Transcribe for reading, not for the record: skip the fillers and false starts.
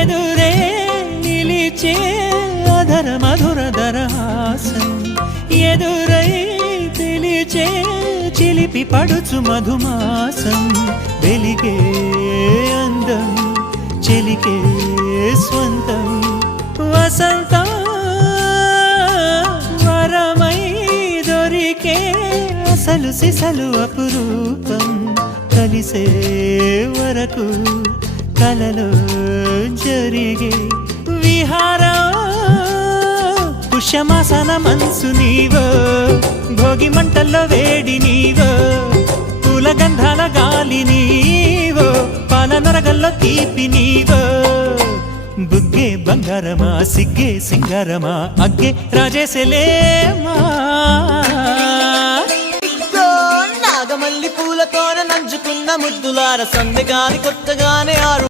ఎదురే నిలిచే అధర మధుర దరహాసం ఎదురై పిలిచే చిలిపి పడుచు మధుమాసం వెలిగే అందం చెలికే స్వంతం వసంతం వరమై దొరికే అసలు సిసలు అపురూపం కలిసే వరకు కలలో జరిగే విహారం పుష్యమాసన మనసు నీవో భోగి మంటల్లో వేడి నీవో పూల గంధాల గాలి నీవో పాల నరగల్లో తీపి నీవో బుగ్గే బంగారమా సిగ్గే సింగారమా అగ్గే రాజేశలేమా నాగమల్లి పూలతోన నంచుకున్న ముద్దులార సందెగాని కొత్తగానే ఆరు